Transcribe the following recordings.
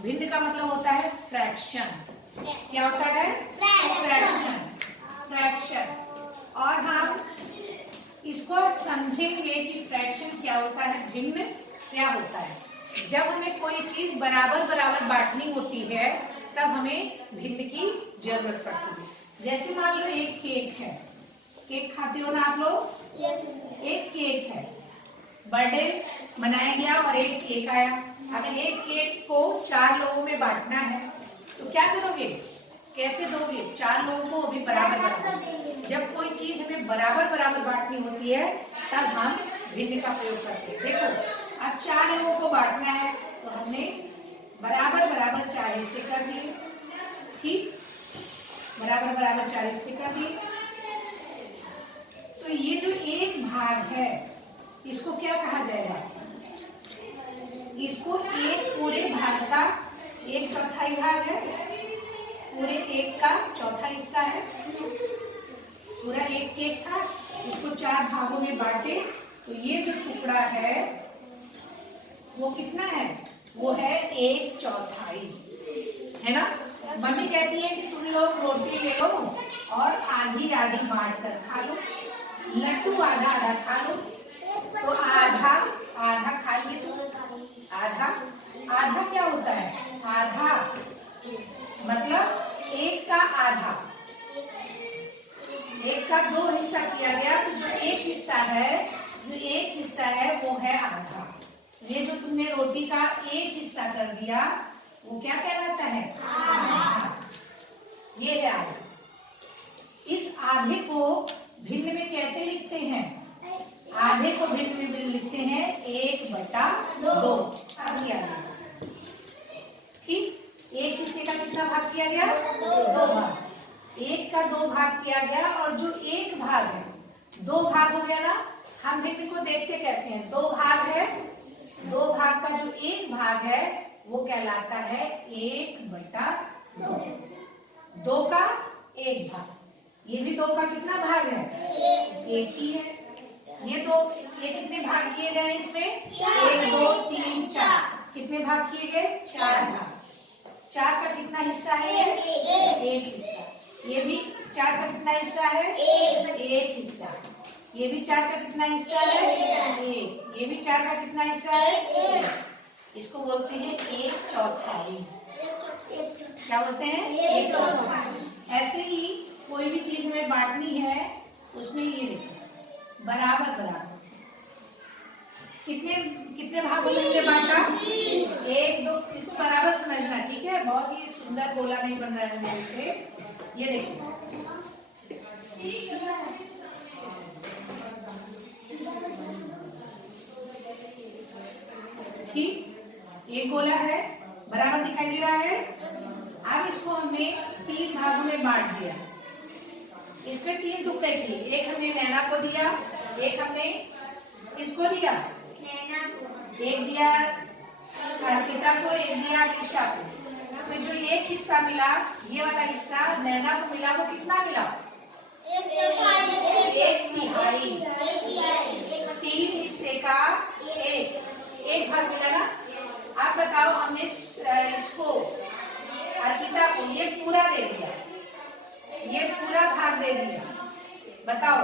भिन्न का मतलब होता है फ्रैक्शन। क्या होता है? फ्रैक्शन। फ्रैक्शन। और हम इसको समझेंगे कि फ्रैक्शन क्या होता है, भिन्न क्या होता है। जब हमें कोई चीज बराबर बराबर बांटनी होती है तब हमें भिन्न की जरूरत पड़ती है। जैसे मान लो एक केक है, केक खाते हो ना आप लोग? एक केक है, बर्थडे मनाया गया और एक केक आया। अब एक केक को 4 लोगों में बांटना है तो क्या करोगे, कैसे दोगे? 4 लोगों को भी बराबर बराबर। जब कोई चीज हमें बराबर बराबर बांटनी होती है तब हम भिन्न का प्रयोग करते हैं। देखो अब 4 लोगों को बांटना है तो हमने बराबर बराबर 4 हिस्से कर दिए। ठीक, बराबर बराबर 4 हिस्से कर दिए। तो ये जो एक भाग है इसको क्या कहा जाएगा? इसको एक पूरे भाग का 1/4 भाग है, पूरे एक का चौथा हिस्सा है। पूरा एक केक था, इसको 4 भागों में बांटे तो ये जो टुकड़ा है वो कितना है? वो है 1/4, है ना। मम्मी कहती है कि तुम लोग रोटी ले लो और आधी आधी बांट कर खा लो, लड्डू आधा आधा खा लो। तो आधा आधा खाइए तो आधा आधा क्या होता है? आधा मतलब एक का आधा, एक का 2 हिस्सा किया गया तो जो एक हिस्सा है वो है आधा। ये जो तुमने रोटी का एक हिस्सा कर दिया वो क्या कहलाता है? आधा। ये है आधा। इस आधे को भिन्न में कैसे लिखते हैं? आधे को भिन्न में लिखते हैं 1/2। अब किया गया, ठीक। एक हिस्से का कितना भाग किया गया? 2 भाग। एक का 2 भाग किया गया और जो एक भाग है 2 भाग हो गया ना। हम भिन्न को देखते कैसे हैं? 2 भाग है, 2 भाग का जो एक भाग है वो कहलाता है 1/2। 2 का 1 भाग, ये भी 2 का कितना भाग है? एक ही है। ये कितने भाग किए गए इसमें? 1 2 3 4। कितने भाग किए गए? 4 भाग। 4 का कितना हिस्सा है? ये 1 हिस्सा। ये भी 4 का कितना हिस्सा है? 1 हिस्सा। ये भी 4 का कितना हिस्सा है? 1। ये भी 4 का कितना हिस्सा है? 1। इसको बोलते हैं 1/4। क्या बोलते हैं? 1/4। ऐसे ही कोई भी चीज हमें बांटनी है उसमें ये लिखो बराबर बराबर। कितने कितने भागों में हमने बांटा? 1 2। इसको बराबर समझना, ठीक है। बहुत ही सुंदर गोला नहीं बन रहा है मेरे से। ये देखो ठीक, ये गोला है, बराबर दिखाई दे रहा है। अब इसको हमने 3 भागों में बांट दिया। इसके 3 टुकड़े किए, एक हमने नैना को दिया, एक हमने किसको दिया? एक दिया अर्पिता को, एक दिया निशा को। तो जो एक हिस्सा मिला, ये वाला हिस्सा नैना को मिला, वो कितना मिला? 1/3। 3 हिस्से का एक भाग मिला ना। आप बताओ, हमने इसको अर्पिता को ये पूरा दे दिया, ये पूरा भाग दे दिया। बताओ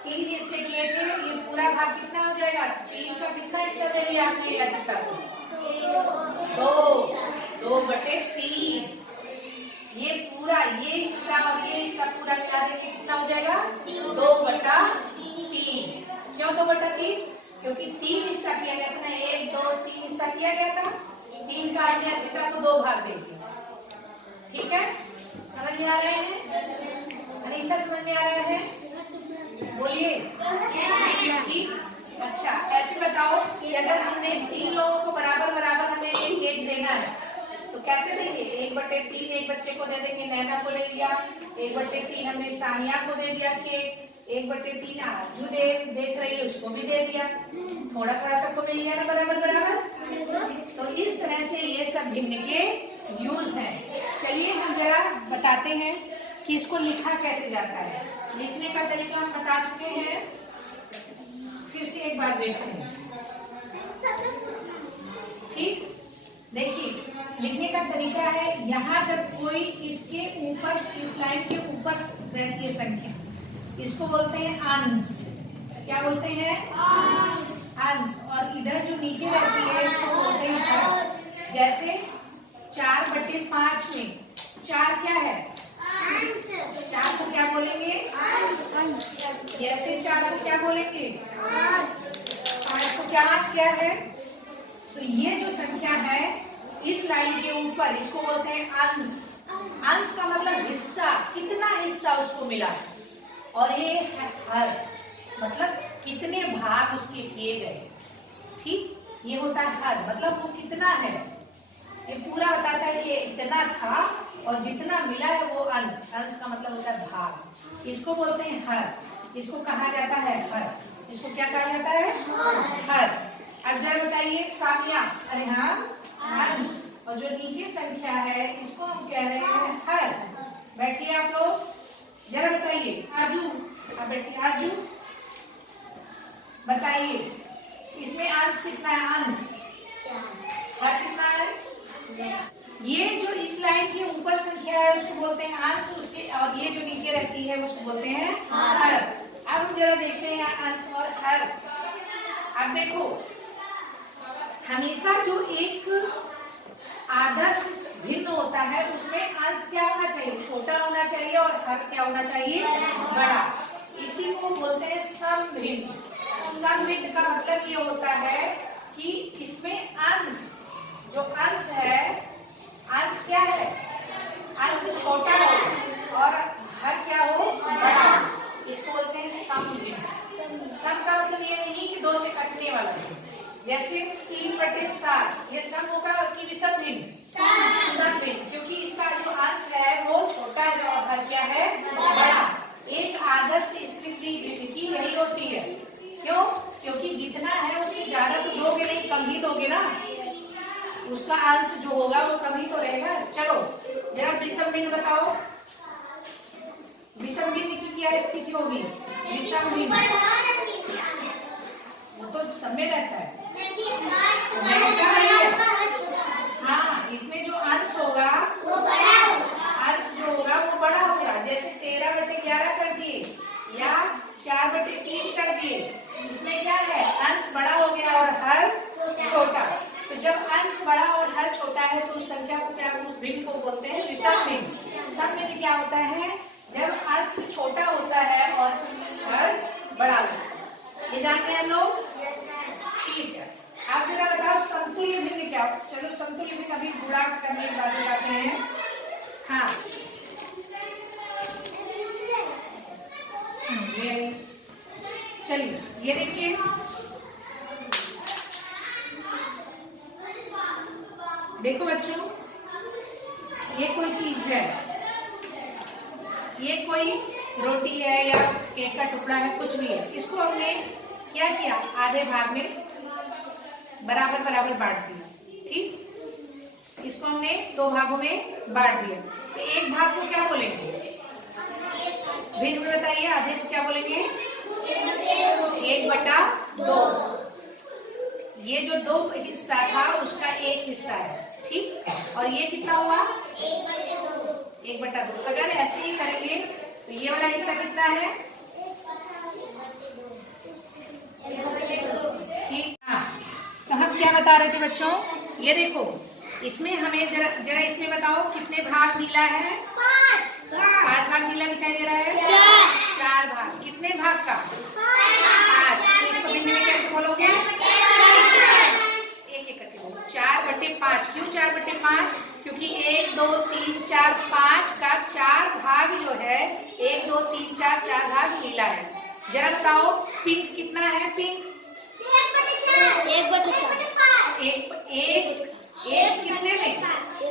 3 हिस्से किए थे, ये पूरा भाग कितना हो जाएगा? 3 का कितना हिस्सा दे दिया आपने अर्पिता को? 2/3। ये पूरा, ये हिस्सा और ये हिस्सा पूरा मिला देंगे कितना हो जाएगा? 2/3। क्यों 2/3? क्योंकि 3 हिस्सा किया गया था ना, 1 2 3 हिस्सा किया गया था। 3 का आगे अर्पिता को 2 भाग दे दिया। ठीक है, समझ में आ रहे हैं? अनीशा समझ में आ रहा है? बोलिए। ठीक, अच्छा। ऐसे बताओ कि अगर हमने 3 लोगों को बराबर बराबर हमें एक केक देना है तो कैसे देंगे? 1/3 एक बच्चे को दे देंगे, नैना को ले लिया। 1/3 हमने सानिया को दे दिया केक। 1/3 आजू देख रही है उसको भी दे दिया। थोड़ा थोड़ा सबको मिल गया ना बराबर बराबर। तो इस तरह से ये सब भिन्न के यूज हैं। चलिए हम जरा बताते हैं कि इसको लिखा कैसे जाता है। लिखने का तरीका हम बता चुके हैं, फिर से एक बार देखते हैं। ठीक, देखिए लिखने का तरीका है, यहाँ जब कोई इसके ऊपर, इस लाइन के ऊपर रहती है संख्या, इसको बोलते हैं अंश। क्या बोलते हैं? अंश। और इधर जो नीचे रहती है इसको बोलते हैं हर। जैसे 4/5 में 4 क्या है? 4 को क्या बोलेंगे? जैसे 4 को क्या बोलेंगे? 5 को क्या? 5 क्या है? तो ये जो संख्या है इस लाइन के ऊपर, इसको बोलते हैं अंश। अंश का मतलब हिस्सा, कितना हिस्सा उसको मिला। और ये है हर, मतलब कितने भाग उसके किए गए। ठीक, ये होता है हर, मतलब वो कितना है, ये पूरा बताता है कि इतना था और जितना मिला है वो अंश। अंश का मतलब होता है भाग। इसको बोलते हैं हर, इसको कहा जाता है हर। इसको क्या कहा जाता है? हर। अब जरा बताइए सानिया, अरे हाँ, अंश। और जो नीचे संख्या है इसको हम कह रहे हैं हर। बैठिए आप लोग, जरा बताइए। आजू, आप बैठिए। आजू बताइए, इसमें अंश कितना है? अंश हर कितना है? ये जो इस लाइन के ऊपर संख्या है उसको बोलते हैं अंश, उसके और ये जो नीचे रहती है उसको बोलते हैं हर। अब हम जरा देखते हैं अंश और हर। अब देखो, हमेशा जो एक आदर्श भिन्न होता है उसमें अंश क्या होना चाहिए? छोटा होना चाहिए और हर क्या होना चाहिए? बड़ा। इसी को बोलते हैं समभिन्न। समभिन्न का मतलब ये होता है कि इसमें अंश, जो अंश है, अंश क्या है? अंश छोटा हो और हर क्या हो? बड़ा। इसको बोलते हैं समभिन्न। सम का मतलब ये नहीं कि 2 से कटने वाला है। जैसे 3/7 ये सम होगा कि विषम भिन्न? समभिन्न, क्योंकि इसका जो अंश है वो छोटा है और हर क्या है? बड़ा। एक आदर्श स्थिति भिन्न की यही होती है। क्यों? क्योंकि जितना है उससे ज्यादा तो दोगे नहीं, कम ही दोगे ना। उसका अंश जो होगा वो कम ही तो रहेगा। चलो जरा विषम भिन्न बताओ। विषम भिन्न की क्या स्थिति होगी? विषम भिन्न वो तो सब में रहता है। हाँ, इसमें जो अंश होगा वो बड़ा होगा। अंश जो होगा वो बड़ा होगा। जैसे 13/11 कर दिए या 4/3 कर दिए, इसमें क्या है? अंश बड़ा हो गया और हर छोटा। तो जब अंश बड़ा और हर छोटा है तो उस संख्या को क्या, उस भिन्न को बोलते हैं विषम भिन्न। सम भिन्न क्या होता है? जब अंश छोटा होता है और हर बड़ा होता है। ये जानते हैं लोग? ठीक है। आप जरा बताओ समतुल्य भिन्न क्या? चलो समतुल्य भिन्न अभी गुणा करने के बाद बताते हैं। हाँ, ये चलिए, ये देखिए, देखो बच्चों, ये कोई चीज है, ये कोई रोटी है या केक का टुकड़ा है, कुछ भी है। इसको हमने क्या किया? आधे भाग में बराबर बराबर बांट दिया। ठीक, इसको हमने 2 भागों में बांट दिया। तो एक भाग को क्या बोलेंगे? भिन्न में बताइए, आधे को क्या बोलेंगे? 1/2। ये जो 2 हिस्सा था उसका 1 हिस्सा है। ठीक, और ये कितना हुआ? 1/2। अगर ऐसे ही करेंगे तो ये वाला हिस्सा कितना है? ठीक। हाँ, तो हम क्या बता रहे थे बच्चों? ये देखो, इसमें हमें जरा इसमें बताओ कितने भाग नीला है? 5 भाग नीला दिखाई दे रहा है। 4 भाग। कितने भाग का? 5। तो इसको भिन्न में कैसे बोलोगे? एक एक करके बोलो। 4/5। क्यों 4/5? क्योंकि 1 2 3 4 5 का 4 भाग जो है, 1 2 3 4 4 भाग नीला है। जरा बताओ पिंक कितना है? पिंक 1/4। एक कितने में?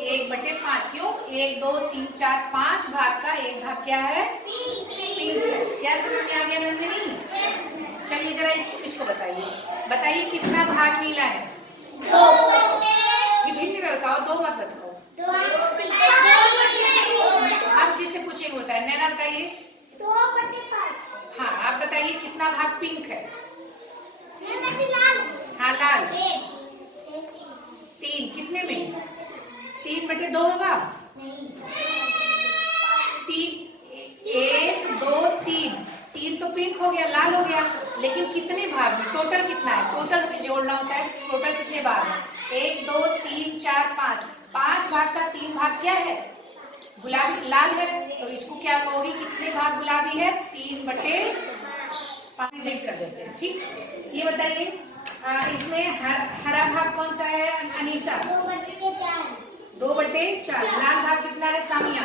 1/5। क्यों? 1 2 3 4 5 भाग का 1 भाग क्या है? पिंक है। क्या समझ में आ गया नंदिनी? चलिए जरा इसको बताइए कितना भाग नीला है? 2। भिन्न में बताओ, 2 मत बताओ। आप जिससे पूछेंगे होता है। नैना बताइए। 2/5। हाँ, आप बताइए कितना भाग पिंक है? हाँ, लाल 3। कितने में? 3/2 होगा। 1 2 3, 3 तो पिंक हो गया, लाल हो गया, लेकिन कितने भाग में, टोटल कितना है, टोटल में जोड़ना होता है, टोटल कितने भाग है, 1 2 3 4 5, 5 भाग का 3 भाग क्या है, गुलाबी लाल है, तो इसको क्या कहोगी, कितने भाग गुलाबी है, 3/5 लिख कर देते हैं। ठीक, ये बताइए इसमें हरा भाग कौन सा है अनीसा, 2/4, लाल भाग कितना है सामिया,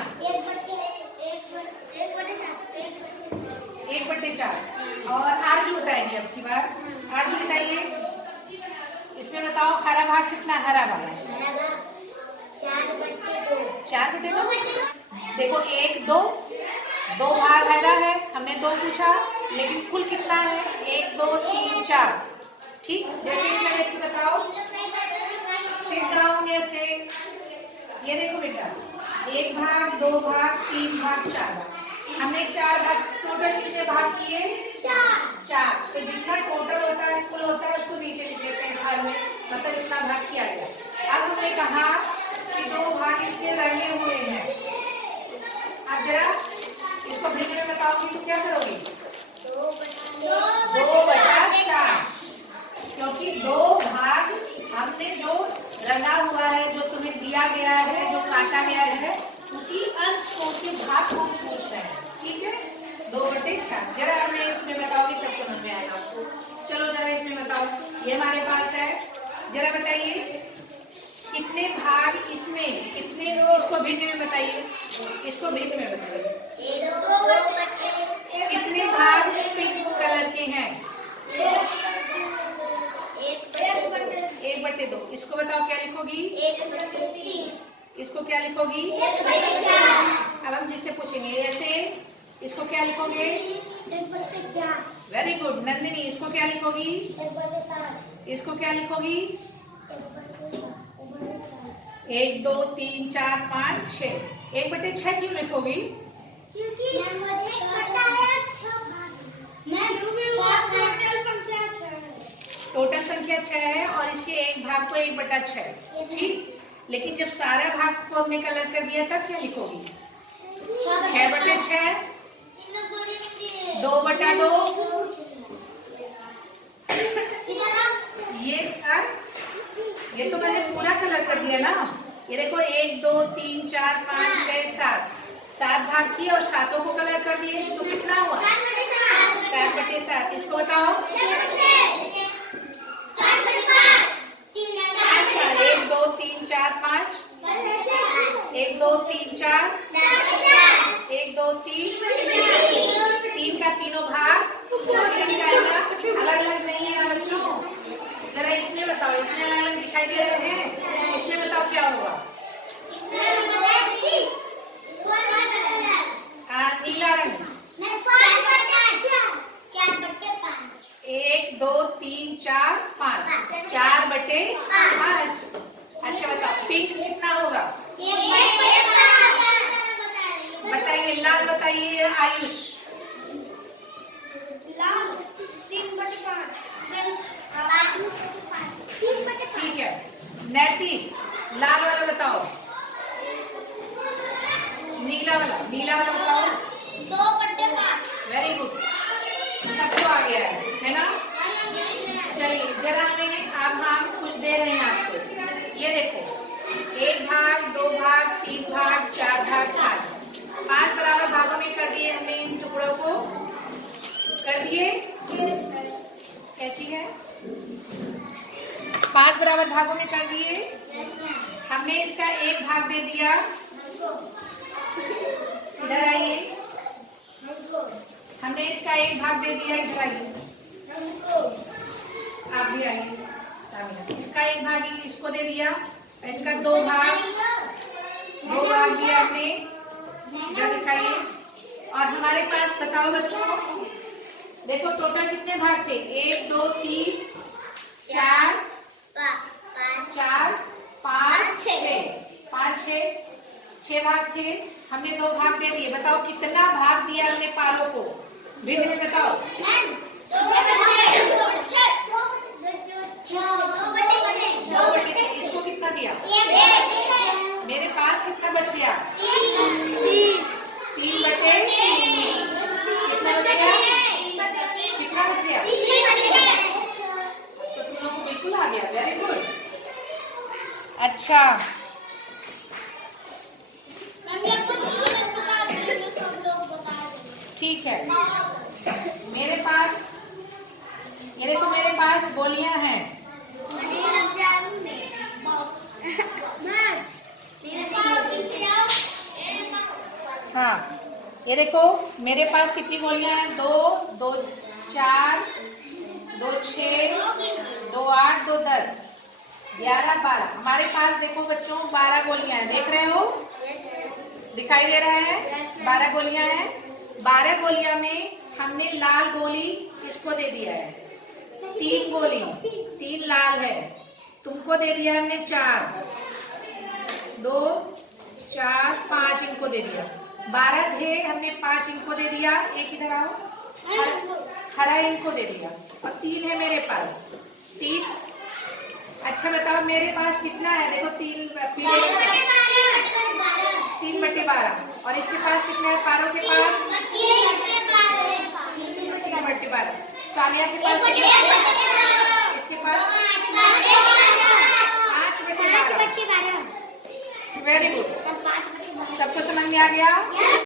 1/4, और आरजू बताएगी अब की बार, आरजू बताइए इसमें बताओ हरा भाग कितना, हरा भाग है 4/2। देखो 1 2 भाग हरा है, हमने 2 पूछा, लेकिन कुल कितना है 1 2 3 4। ठीक, जैसे इसमें देख के बताओ, सिट डाउन, ऐसे ये देखो बेटा, 1 भाग 2 भाग 3 भाग 4 भाग, हमने 4 भाग, टोटल कितने भाग किए, 4। तो जितना टोटल होता है, कुल होता है, उसको नीचे लिख लेते हैं भाग में, मतलब इतना भाग किया गया। अब हमने कहा कि 2 भाग इसके रंगे हुए हैं, अब जरा इसको भिन्न में बताओगी तो क्या करोगी, 2/4, क्योंकि 2 भाग हमने जो रंगा हुआ है, जो तुम्हें दिया गया है, जो काटा गया है, उसी अंश को, उसी भाग को पूछ रहे हैं। ठीक है, 2/4। जरा हमें इसमें बताओगे तब समझ में आएगा आपको। चलो जरा इसमें बताओ, ये हमारे पास है, जरा बताइए कितने भाग इसमें, कितने, इसको भिन्न में बताइए, इसको भिन्न में बताइए, कितने भाग पिंक कलर के हैं, 1/2। इसको बताओ क्या लिखोगी, 1/3। इसको क्या लिखोगी, 1/4। अब हम जिससे पूछेंगे, ऐसे इसको क्या लिखोगे, 1/4। वेरी गुड नंदिनी, इसको क्या लिखोगी, 1/5। इसको क्या लिखोगी, 1 2 3 4 5 6, 1/6 क्यों लिखोगी, टोटल संख्या 6 है और इसके एक भाग को 1/6। ठीक, लेकिन जब सारा भाग को हमने कलर कर दिया तब क्या लिखोगी, 6/6, 2/2, ये तो मैंने पूरा कलर कर दिया ना, ये देखो 1 2 3 4 5 6 7 भाग किए और 7 को कलर कर दिए, तो कितना हुआ, 7/7। इसको बताओ 1 2 3 4 5, 1 2 3 4, 1 2 3 का तीनों भाग अलग अलग नहीं है बच्चों। जरा इसमें बताओ, इसमें अलग अलग दिखाई दे रहे हैं, इसमें बताओ क्या होगा, नीला रंग, 1 2 3 4 5, 4/5। अच्छा बताओ पिंक कितना होगा, बताइए, लाल बताइए आयुष, लाल 3/5। ठीक है, नैति लाल वाला बताओ, नीला वाला बताओ, 2/5। वेरी गुड, सबको आ गया है ना। चलिए जरा हमें अब हम कुछ दे रहे हैं आपको, ये देखो 1 भाग 2 भाग 3 भाग 4 भाग 5 बराबर भागों में कर दिए हमने, इन टुकड़ों को कर दिए, कैची है, 5 बराबर भागों में कर दिए, हमने इसका 1 भाग दे दिया, इधर आइए, हमने इसका 1 भाग दे दिया, इधर आइए, आप भी आइए, इसका 1 भाग ही इसको दे दिया, इसका 2 भाग दिया हमने, इधर दिखाइए, और हमारे पास बताओ बच्चों, देखो टोटल कितने भाग थे, 1 2 3 4 5 6 भाग थे, हमने 2 भाग दे दिए, बताओ कितना भाग दिया हमने पारों को, भिन्न में बताओ, 2/6। इसको कितना दिया, मेरे बच गया? 3 बटे कितना बच गया? कितना बच गया? तो तुम लोग को बिल्कुल आ गया, वेरी गुड। अच्छा ठीक है, मेरे पास ये देखो, मेरे पास गोलियां हैं। हाँ, ये देखो मेरे पास कितनी गोलियां हैं? 2 2 4 2 6 2 8 2 10 11 12। हमारे पास देखो बच्चों 12 गोलियां हैं, देख रहे हो? दिखाई दे रहा है? 12 गोलियां हैं। 12 गोलियां में हमने लाल गोली किसको दे दिया है? 3 गोली, 3 लाल है। तुमको दे दिया हमने 4, 2 4 5 इनको दे दिया। 12 थे, हमने 5 इनको दे दिया। एक इधर आओ, हरा इनको दे दिया। और 3 है मेरे पास, 3। अच्छा बताओ मेरे पास कितना है? देखो 3 बटे 12। और इसके पास कितना है? पारो के पास 3 बटे 12। सानिया के पास कितना है? इसके पास 5 बटे 12। वेरी गुड, सबको समझ में आ गया?